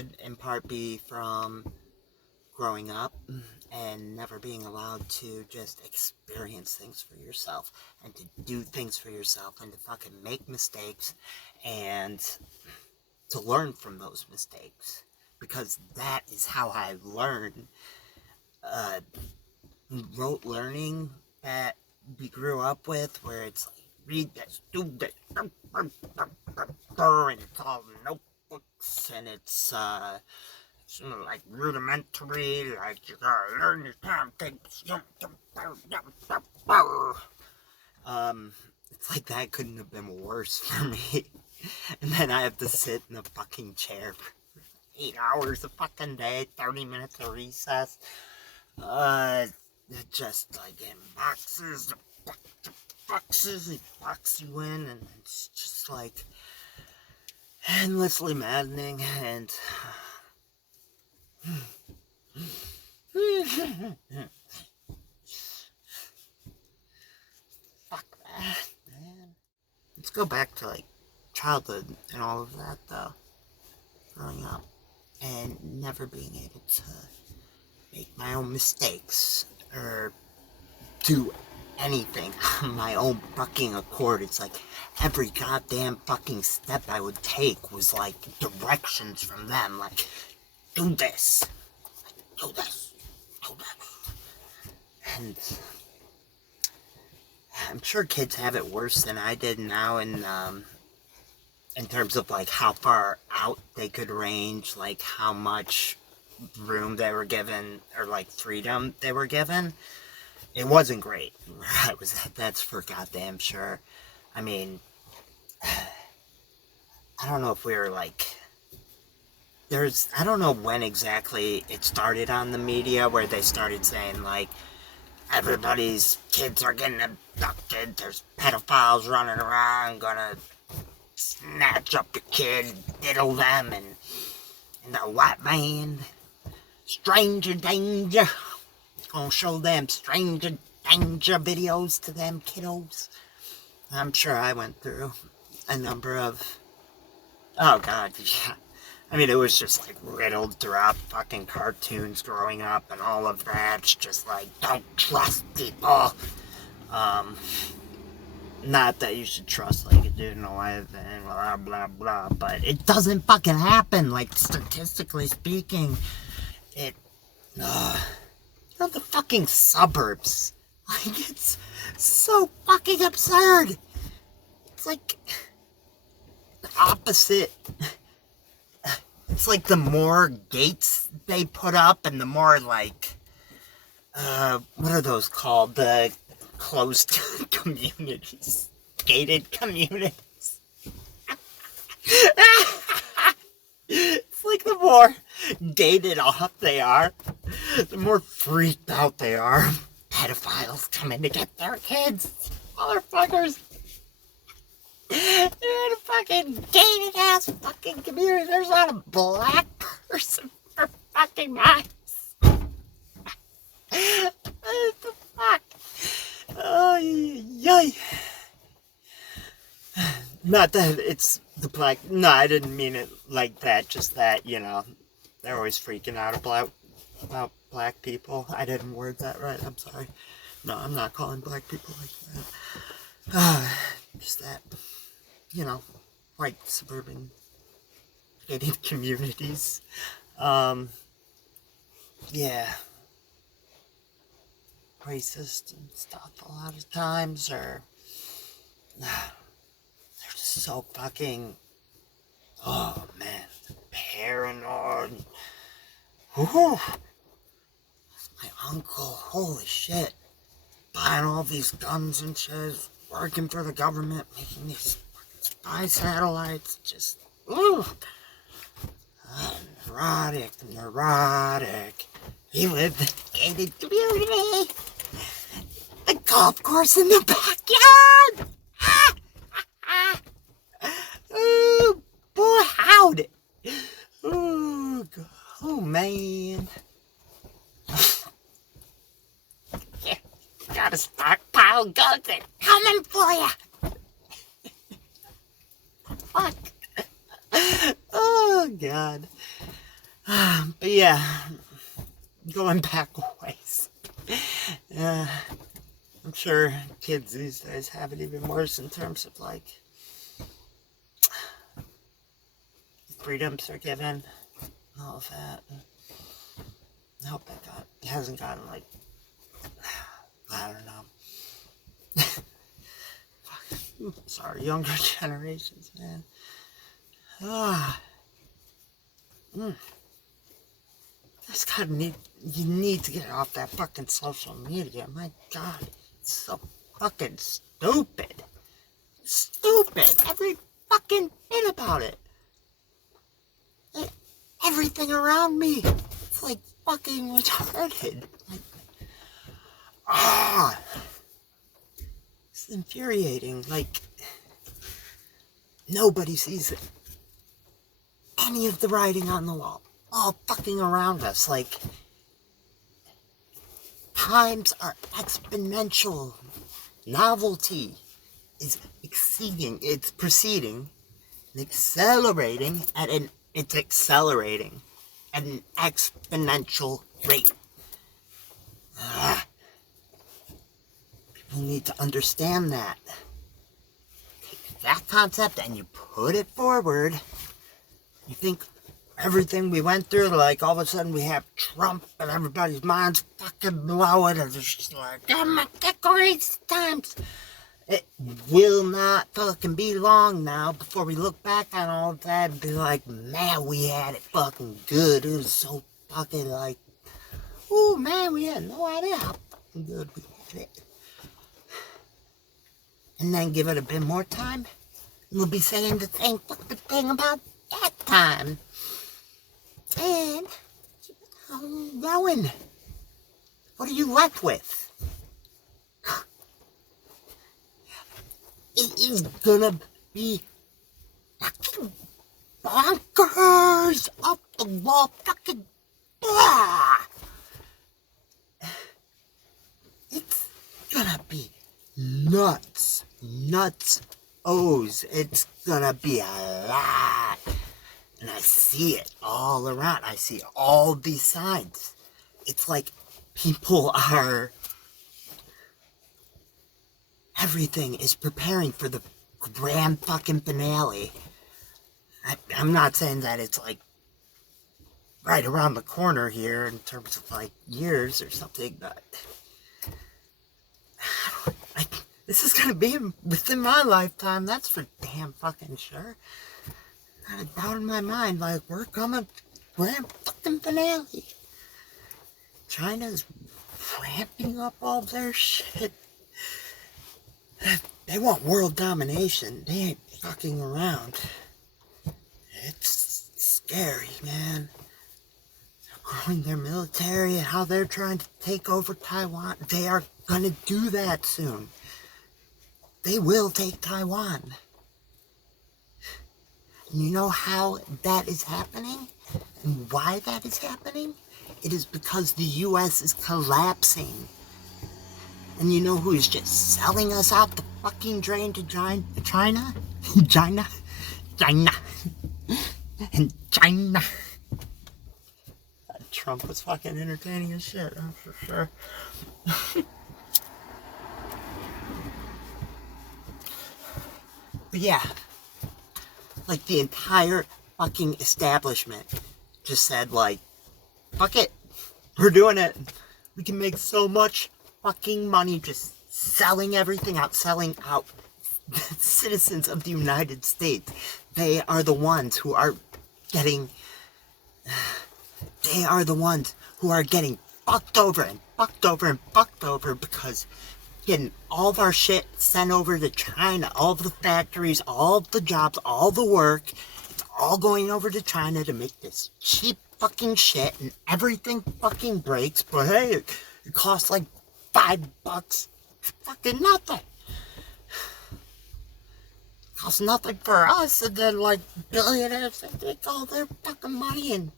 could in part be from growing up and never being allowed to just experience things for yourself and to do things for yourself and to fucking make mistakes and to learn from those mistakes, because that is how I learn. uh, Rote learning that we grew up with, where it's like, read this, do this, and it's all notebooks, and it's like rudimentary, like you gotta learn your time tapes. It's like that couldn't have been worse for me. And then I have to sit in a fucking chair for 8 hours a fucking day, 30 minutes of recess. Just like in boxes, boxes, he box you in, and it's just like endlessly maddening. And fuck that, man. Let's go back to like childhood and all of that, though. Growing up and never being able to make my own mistakes or do anything on my own fucking accord. It's like every goddamn fucking step I would take was like directions from them, like, do this, do this, do this. And I'm sure kids have it worse than I did now in terms of like how far out they could range, like how much room they were given, or like freedom they were given. It wasn't great where I was at, that's for goddamn sure. I mean, I don't know if we were like, I don't know when exactly it started on the media where they started saying like, everybody's kids are getting abducted, there's pedophiles running around, gonna snatch up the kid, diddle them, and the white man, stranger danger, gonna show them stranger danger videos to them kiddos. I'm sure I went through a number of, oh god, yeah. I mean, it was just like riddled throughout fucking cartoons growing up and all of that. It's just like, don't trust people. Not that you should trust like a dude in a life and blah blah blah, but it doesn't fucking happen. Like, statistically speaking, it, the fucking suburbs. Like, it's so fucking absurd. It's like the opposite. It's like the more gates they put up and the more like, what are those called? The closed communities. Gated communities. It's like the more gated off they are, the more freaked out they are. Pedophiles coming to get their kids. Motherfuckers. They're in a fucking gated ass fucking community. There's not a black person for fucking miles. What the fuck? Oh, yay. Not that it's the black. No, I didn't mean it like that. Just that, you know, they're always freaking out about black people. I didn't word that right. I'm sorry. No, I'm not calling black people like that. Just that, you know, white suburban gated communities. Yeah. Racist and stuff a lot of times, or they're just so fucking, oh man, paranoid. Whew. My uncle, holy shit, buying all these guns and shit, working for the government, making these spy satellites, just, ooh, neurotic. He lived in a gated community. A golf course in the backyard. Oh, boy, howdy. Oh, God. Oh, man. Got a stockpile of guns. They're coming for you. Fuck. Oh, God. But yeah, going back a ways. I'm sure kids these days have it even worse in terms of like freedoms are given, and all of that. I hope it hasn't gotten like, I don't know. Sorry, younger generations, man. You need to get off that fucking social media. My God, it's so fucking stupid. Stupid. Every fucking bit about it. Everything around me, it's like fucking retarded. Like, it's infuriating. Like, nobody sees any of the writing on the wall. All fucking around us. Like, times are exponential. Novelty is it's proceeding and accelerating it's accelerating at an exponential rate. People need to understand that. Take that concept and you put it forward. You think everything we went through, like all of a sudden we have Trump and everybody's minds fucking blowing and it's just like, oh my great times. It will not fucking be long now before we look back on all of that and be like, man, we had it fucking good. It was so fucking like, oh man, we had no idea how fucking good we had it. And then give it a bit more time, and we'll be saying the same fucking thing about that time. And keep on going. What are you left with? It is gonna be fucking bonkers, up the wall, fucking blah. It's gonna be nuts, it's gonna be a lot. And I see it all around. I see all these signs. It's like people are... Everything is preparing for the grand fucking finale. I'm not saying that it's like right around the corner here in terms of like years or something, but this is gonna be within my lifetime, that's for damn fucking sure. Not a doubt in my mind, like we're coming grand fucking finale. China's ramping up all their shit. They want world domination. They ain't fucking around. It's scary, man. They're growing their military and how they're trying to take over Taiwan. They are gonna do that soon. They will take Taiwan. And you know how that is happening? And why that is happening? It is because the U.S. is collapsing. And you know who is just selling us out the fucking drain to China? China. And China. Trump was fucking entertaining as shit, for sure. But yeah, like the entire fucking establishment just said like, fuck it, we're doing it. We can make so much fucking money just selling everything out, selling out citizens of the United States. They are the ones who are getting fucked over and fucked over and fucked over because getting all of our shit sent over to China, all of the factories, all of the jobs, all the work, it's all going over to China to make this cheap fucking shit and everything fucking breaks, but hey, it costs like $5. Fucking nothing. Costs nothing for us, and then like billionaires, they take all their fucking money and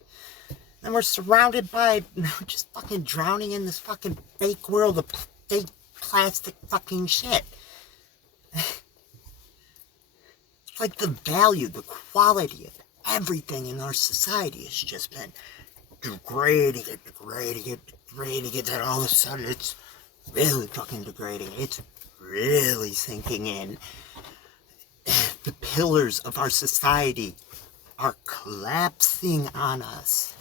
we're surrounded by just fucking drowning in this fucking fake world of fake plastic fucking shit. It's like the value, the quality of everything in our society has just been degrading it, and all of a sudden it's really fucking degrading. It's really sinking in. The pillars of our society are collapsing on us.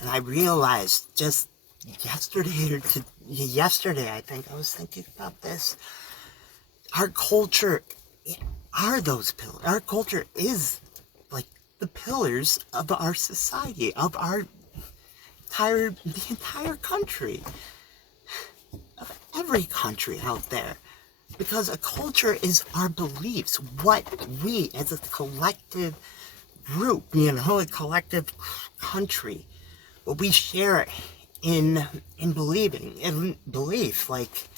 And I realized just yesterday, I think I was thinking about this. Our culture are those pillars. Our culture is like the pillars of our society, of our the entire country, of every country out there. Because a culture is our beliefs, what we as a collective group, a collective country, what we share in belief, like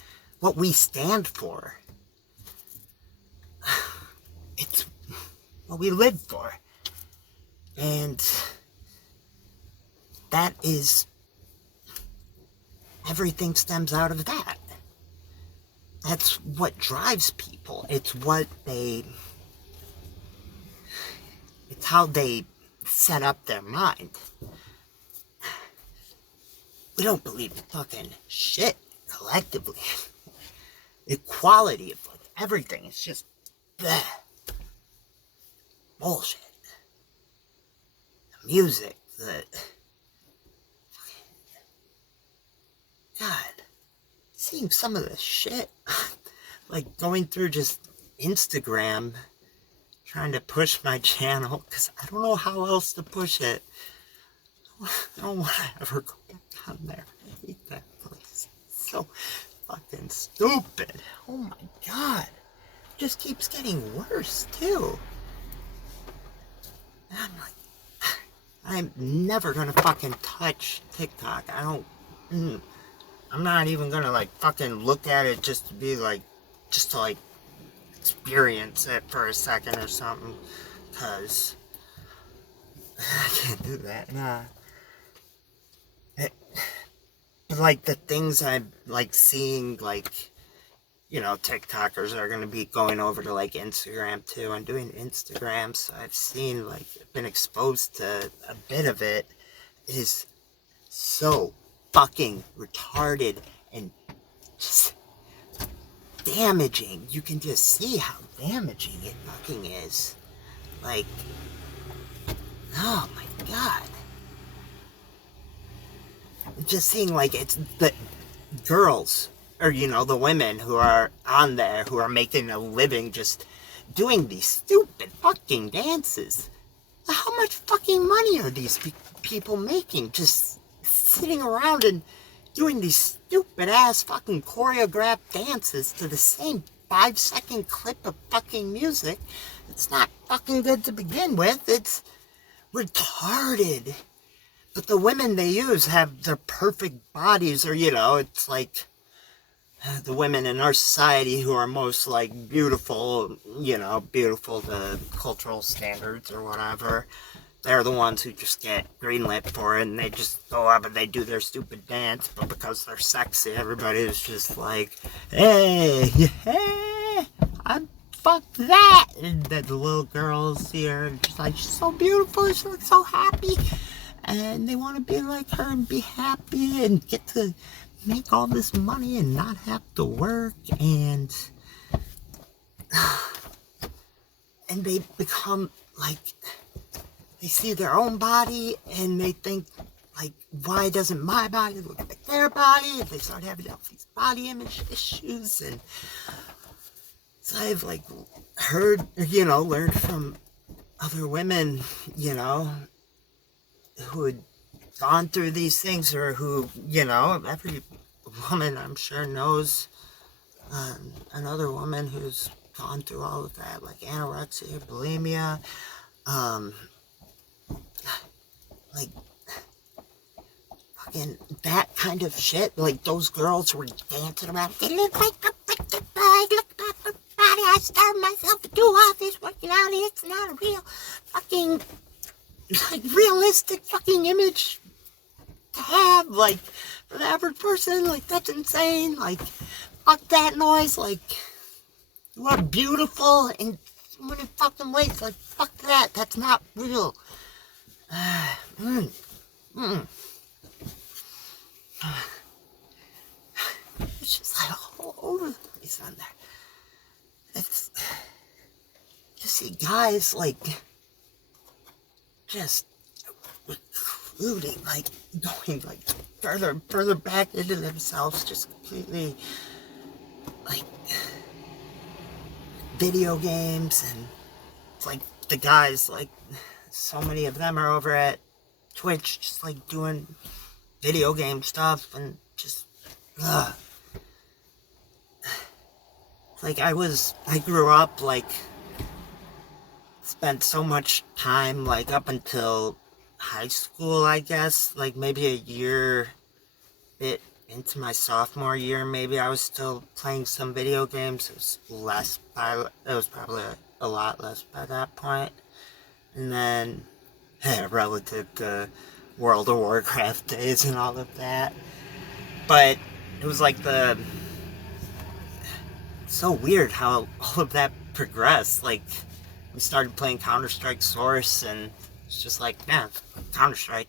what we stand for. It's what we live for. And that is, everything stems out of that. That's what drives people. It's how they set up their mind. We don't believe in fucking shit collectively. Equality of like everything. It's just bleh. Bullshit. The music, God, seeing some of this shit, like going through just Instagram, trying to push my channel, because I don't know how else to push it. I don't want to ever go back on there. I hate that place. It's so fucking stupid. Oh my god. It just keeps getting worse, too. And I'm like, I'm never gonna fucking touch TikTok. I'm not even gonna like fucking look at it just to like experience it for a second or something, cause I can't do that. Nah. Like the things I'm like seeing, like, TikTokers are gonna be going over to like Instagram too and doing Instagram, so I've seen, like, been exposed to a bit of it. It is so fucking retarded and just damaging. You can just see how damaging it fucking is. Like, oh my god. Just seeing, like, it's the girls, or, the women who are on there, who are making a living just doing these stupid fucking dances. How much fucking money are these people making just sitting around and doing these stupid ass fucking choreographed dances to the same 5-second clip of fucking music? It's not fucking good to begin with. It's retarded. But the women they use have their perfect bodies, or, it's like the women in our society who are most, like, beautiful, beautiful to cultural standards or whatever. They're the ones who just get greenlit for it, and they just go up and they do their stupid dance, but because they're sexy, everybody is just like, hey, I fucked that! And then the little girls here, and just like, she's so beautiful, she looks so happy, and they want to be like her and be happy and get to make all this money and not have to work, and they become like, they see their own body and they think, like, why doesn't my body look like their body? And they start having all these body image issues. And so I've, like, heard, learned from other women, who had gone through these things, or who, every woman I'm sure knows another woman who's gone through all of that, like anorexia, bulimia, like fucking that kind of shit. Like, those girls were dancing around, they look like a freaking body, look at my body, I starved myself to do all this working out, it's not a real fucking, like, realistic fucking image to have, like, for the average person. Like, that's insane. Like, fuck that noise. Like, you are beautiful in so many fucking ways. Like, fuck that, that's not real. mm, mm. It's just like all over the place on there. It's to see guys like just recruiting, like going like further and further back into themselves, just completely like video games. And it's like the guys, like so many of them are over at Twitch, just like doing video game stuff, and just like I grew up like spent so much time like up until high school, I guess, like maybe a year bit into my sophomore year, maybe I was still playing some video games. It was probably a lot less by that point. And then relative to World of Warcraft days and all of that. But it was like so weird how all of that progressed. Like, we started playing Counter-Strike Source, and it's just like, man, Counter-Strike.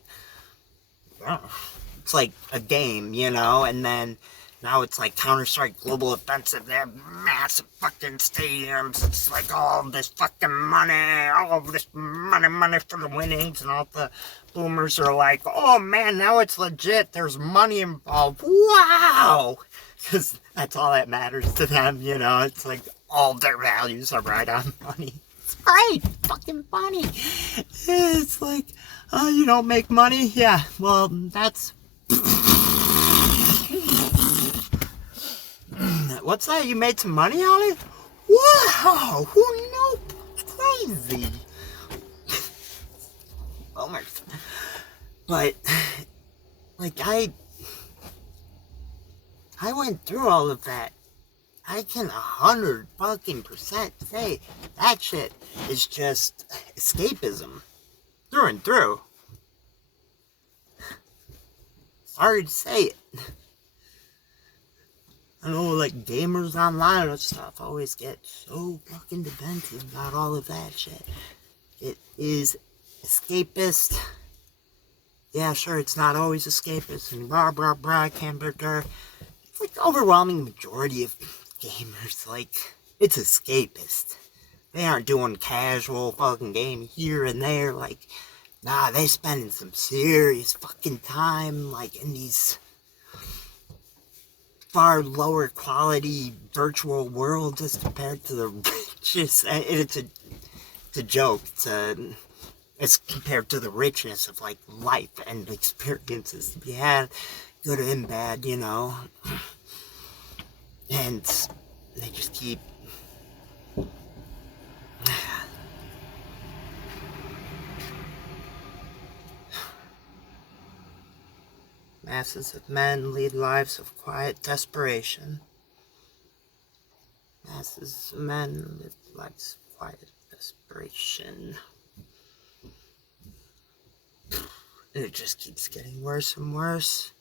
It's like a game, you know? And then now it's like Counter-Strike Global Offensive. They have massive fucking stadiums. It's like all this fucking money, all this money for the winnings, and all the boomers are like, oh man, now it's legit. There's money involved. Wow! Because that's all that matters to them, you know? It's like all their values are right on money. It's great! Fucking funny. It's like, oh, you don't make money? Yeah, well, that's... What's that? You made some money on it? Wow! Who knew? Crazy. Bummers. But, like, I went through all of that. I can 100% say that shit is just escapism. Through and through. Sorry to say it. I know, like, gamers online and stuff always get so fucking defensive about all of that shit. It is escapist. Yeah, sure, it's not always escapist and blah, blah, blah, camper. It's like the overwhelming majority of gamers, like, it's escapist. They aren't doing casual fucking game here and there, like, nah, they spending some serious fucking time, like, in these far lower quality virtual worlds as compared to the richest. It's a joke. It's compared to the richness of like life and experiences to be had, good and bad, you know. And they just keep masses of men lead lives of quiet desperation. Masses of men live lives of quiet desperation. And it just keeps getting worse and worse.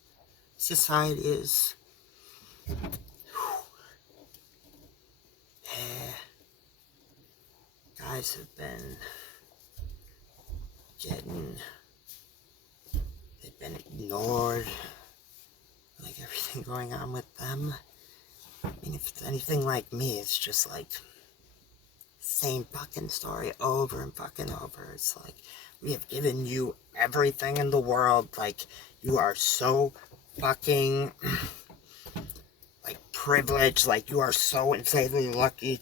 Society is... Yeah. Guys have been they've been ignored. Like everything going on with them. I mean, if it's anything like me, it's just like same fucking story over and fucking over. It's like, we have given you everything in the world. Like, you are so fucking like privileged. Like, you are so insanely lucky,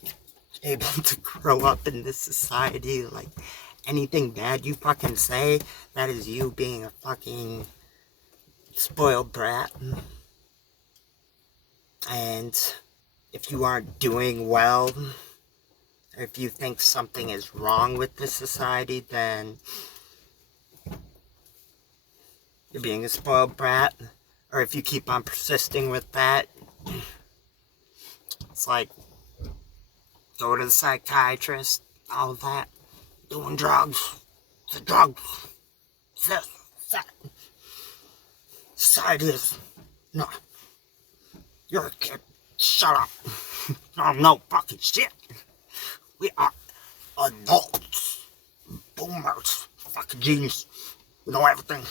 able to grow up in this society. Like, anything bad you fucking say, that is you being a fucking spoiled brat. And if you aren't doing well, or if you think something is wrong with this society, then you're being a spoiled brat. Or if you keep on persisting with that, it's like, go to the psychiatrist, all of that, doing drugs, it's a drugs, this, that. Society is, no, you're a kid, shut up, you don't know fucking shit. We are adults, boomers, fucking genius. We know everything.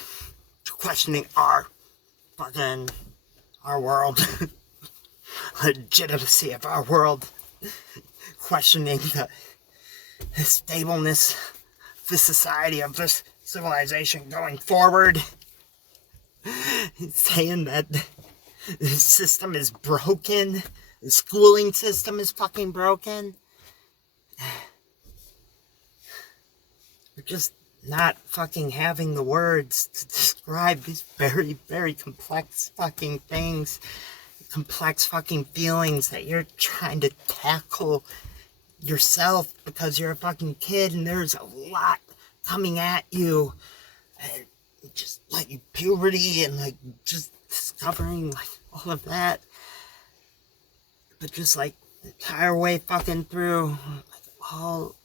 You're questioning our world. Legitimacy of our world. Questioning the stableness of the society, of this civilization going forward. Saying that the system is broken. The schooling system is fucking broken. We're just not fucking having the words to describe these very, very complex fucking things. Complex fucking feelings that you're trying to tackle yourself because you're a fucking kid and there's a lot coming at you. And just like puberty and like just discovering like all of that. But just like the entire way fucking through, like all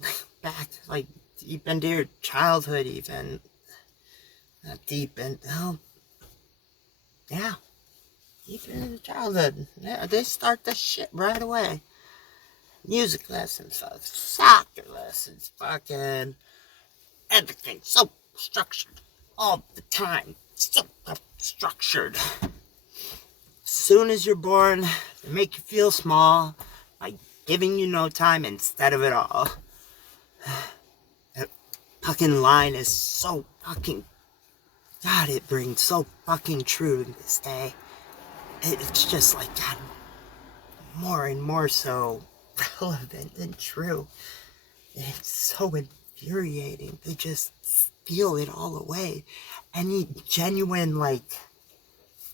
back like deep into your childhood, even not deep in, oh yeah, even in childhood, yeah, they start this shit right away. Music lessons, soccer lessons, fucking everything so structured all the time, so structured. As soon as you're born, they make you feel small by giving you no time instead of it all. That fucking line is so fucking, God, it rings so fucking true to this day. It's just like gotten more and more so relevant and true. It's so infuriating. They just steal it all away. Any genuine, like,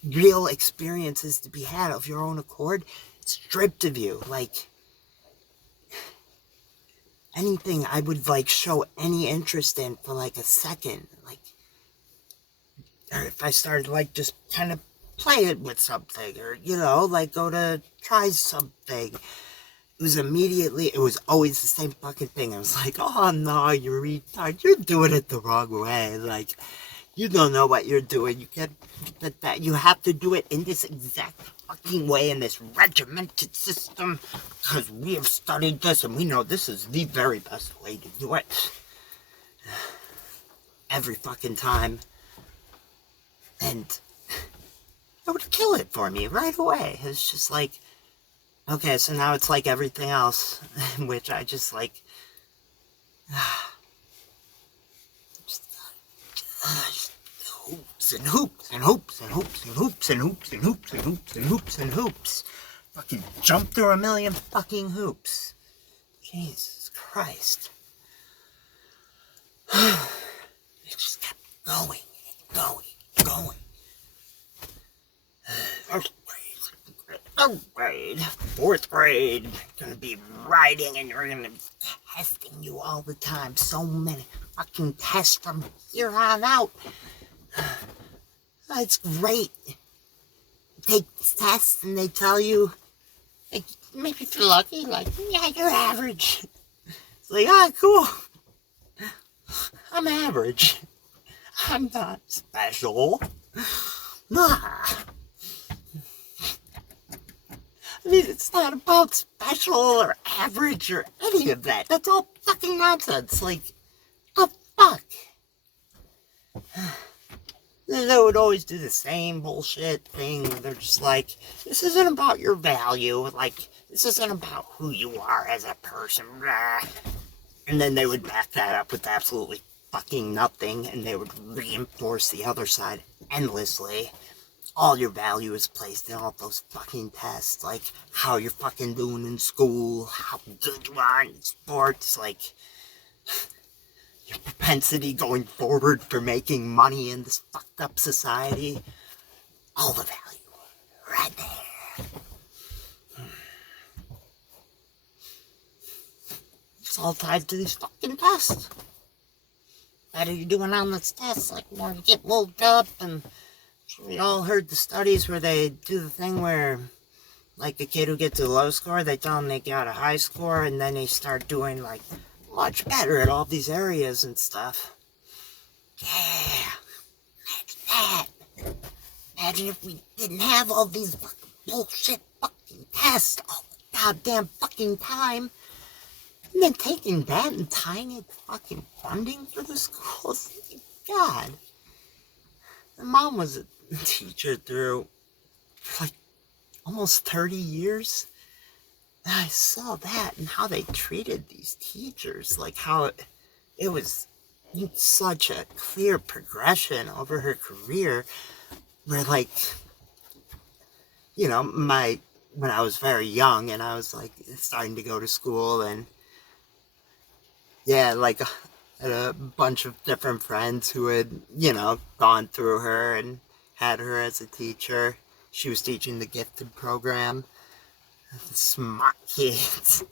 real experiences to be had of your own accord, stripped of you. Like, anything I would, like, show any interest in for, like, a second. Like, or if I started, like, just kind of play it with something, or, you know, like, go to try something. It was always the same fucking thing. I was like, oh no, you retard, you're doing it the wrong way. Like, you don't know what you're doing. You can't, that you have to do it in this exact fucking way, in this regimented system, because we have studied this and we know this is the very best way to do it. Every fucking time. And it would kill it for me right away. It's just like, okay, so now it's like everything else, which I just like, just hoops and hoops and hoops and hoops and hoops and hoops and hoops and hoops and hoops and hoops. Fucking jump through a million fucking hoops. Jesus Christ. It just kept going and going and going. Third grade, fourth grade, gonna be writing and you're gonna be testing you all the time. So many fucking tests from here on out. That's great. Take tests and they tell you, like, maybe if you're lucky, like, yeah, you're average. It's like, ah, cool. I'm average. I'm not special. Nah. I mean, it's not about special or average or any of that. That's all fucking nonsense. Like, the fuck? They would always do the same bullshit thing. They're just like, this isn't about your value. Like, this isn't about who you are as a person. Blah. And then they would back that up with absolutely fucking nothing. And they would reinforce the other side endlessly. All your value is placed in all those fucking tests, like how you're fucking doing in school, how good you are in sports, like your propensity going forward for making money in this fucked up society. All the value right there. It's all tied to these fucking tests. How are you doing on this test? Like, more you get moved up, and we all heard the studies where they do the thing where, like, the kid who gets a low score, they tell them they got a high score, and then they start doing, like, much better at all these areas and stuff. Yeah, imagine that. Imagine if we didn't have all these fucking bullshit fucking tests all the goddamn fucking time. And then taking that and tying it to fucking funding for the schools. God. My mom was a teacher through like almost 30 years. And I saw that and how they treated these teachers, like how it was such a clear progression over her career where like, when I was very young and I was like starting to go to school, and yeah, like I had a bunch of different friends who had, gone through her and had her as a teacher. She was teaching the gifted program. Smart kids.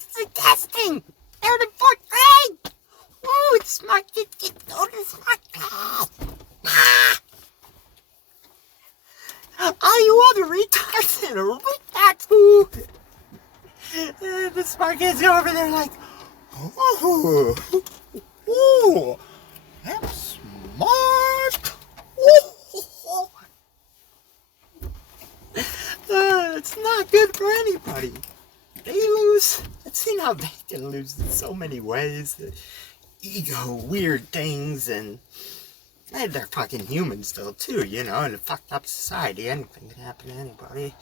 It's a testing. They're in fourth grade. Ooh, it's smart kids get to go to the smart class. Ah! All you other retards in a retard too. The smart kids go over there like, oh, ooh, I'm smart. Ooh. It's not good for anybody. They lose. I've seen how they can lose in so many ways. Ego, weird things, and they're fucking humans still too, in a fucked up society. Anything can happen to anybody.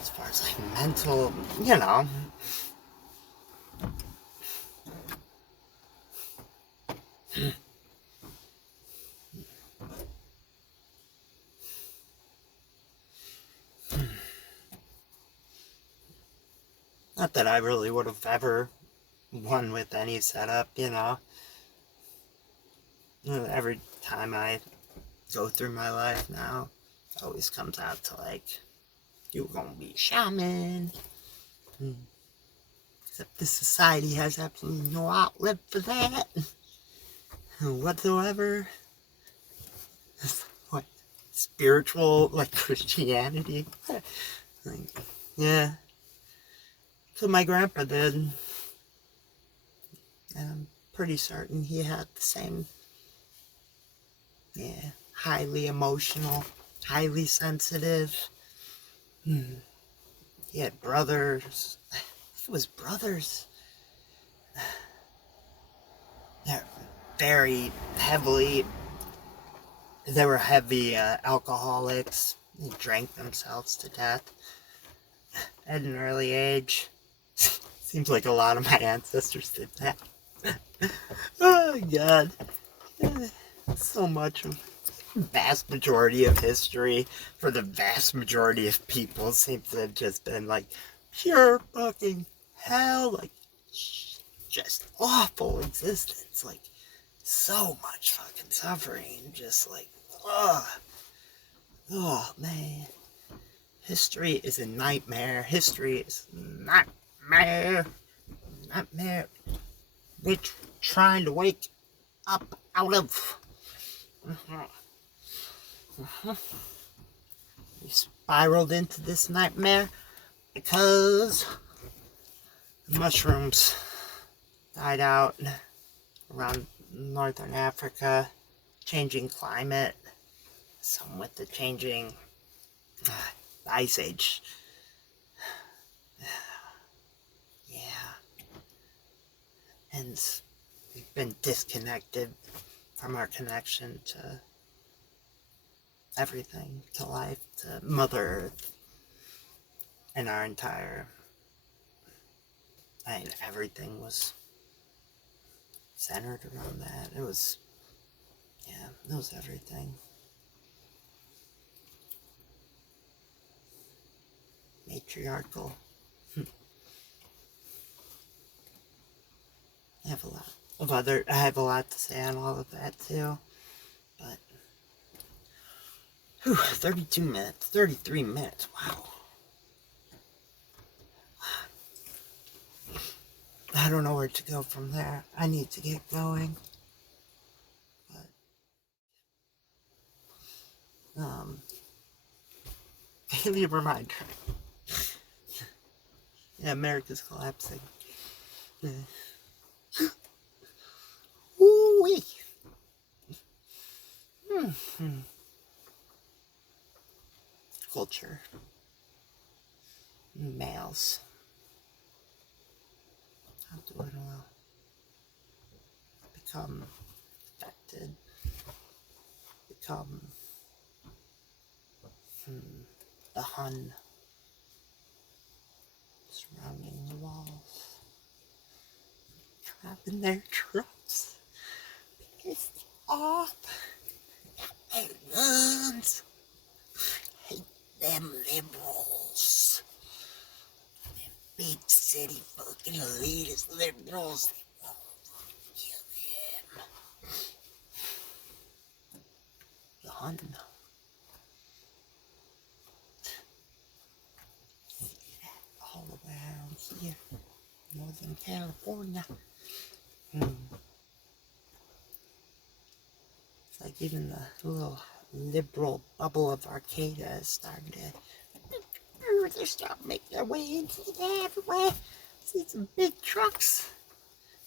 As far as like mental, Not that I really would have ever won with any setup, Every time I go through my life now, it always comes out to like, you're gonna be a shaman. Except this society has absolutely no outlet for that whatsoever. What? Spiritual, like Christianity? Like, yeah. So my grandpa did. And I'm pretty certain he had the same, highly emotional, highly sensitive. He had brothers. It was brothers. They're very heavily. They were heavy alcoholics. They drank themselves to death at an early age. Seems like a lot of my ancestors did that. Oh God. So much of the vast majority of history for the vast majority of people seems to have just been like pure fucking hell, like just awful existence, like so much fucking suffering, just like oh man. History is a nightmare. History is nightmare. Nightmare. We're trying to wake up out of. We spiraled into this nightmare because the mushrooms died out around northern Africa, changing climate, some with the changing ice age. Yeah. And we've been disconnected from our connection to everything, to life, to Mother Earth, and our entire, everything was centered around that. It was everything. Matriarchal. I have a lot to say on all of that too, but 32 minutes, 33 minutes, wow. I don't know where to go from there. I need to get going. But, daily reminder. Yeah, America's collapsing. Ooh-wee. Culture. Males. How do it all become affected? become the Hun surrounding the walls, trapping their troops, pissed off, their guns, hate them liberals, them big city fucking elitist liberals. They won't kill them. The Hun. All around here, Northern California. It's like even the little liberal bubble of Arcata is starting to. They're starting to make their way into it everywhere. See some big trucks,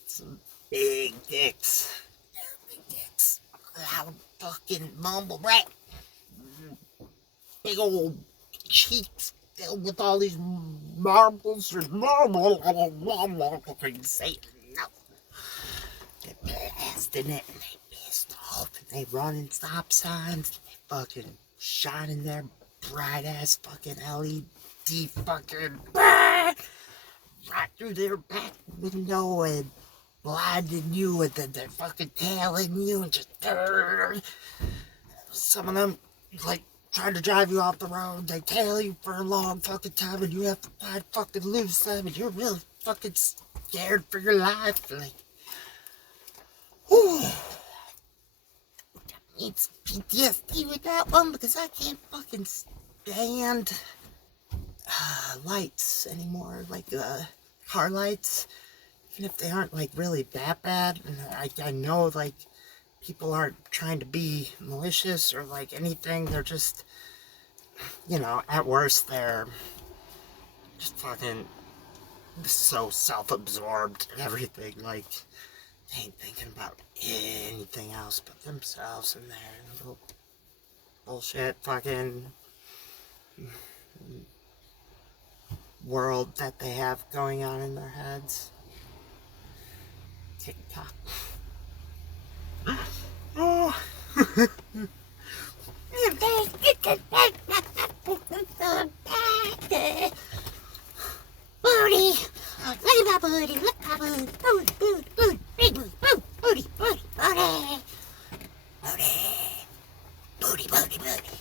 some big dicks. They're big dicks. Loud fucking mumble rap. Big old cheeks filled with all these marbles and marble. Say it no. They're blasting it and they pissed off and they running stop signs. They fucking shining their bright ass fucking LED fucking right through their back window and blinding you and then they're fucking tailing you and just some of them like trying to drive you off the road. They tail you for a long fucking time and you have to find fucking lose them and you're really fucking scared for your life. Like, whew. I need some PTSD with that one because I can't fucking stand lights anymore. Like car lights, even if they aren't like really that bad. And I know like people aren't trying to be malicious or like anything. They're just, you know, at worst they're just fucking so self-absorbed and everything. Like they ain't thinking about anything else but themselves and their little bullshit fucking world that they have going on in their heads. TikTok. Oh. Booty! Look at my booty! Look at my booty! Booty, booty, booty! Big booty, booty, booty, booty, booty! Booty! Booty, booty, booty!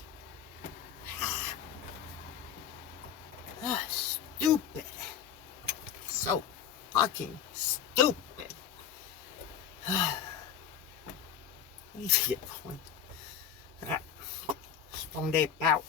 Stupid! So fucking stupid! I need to get going. Alright. Strong day out.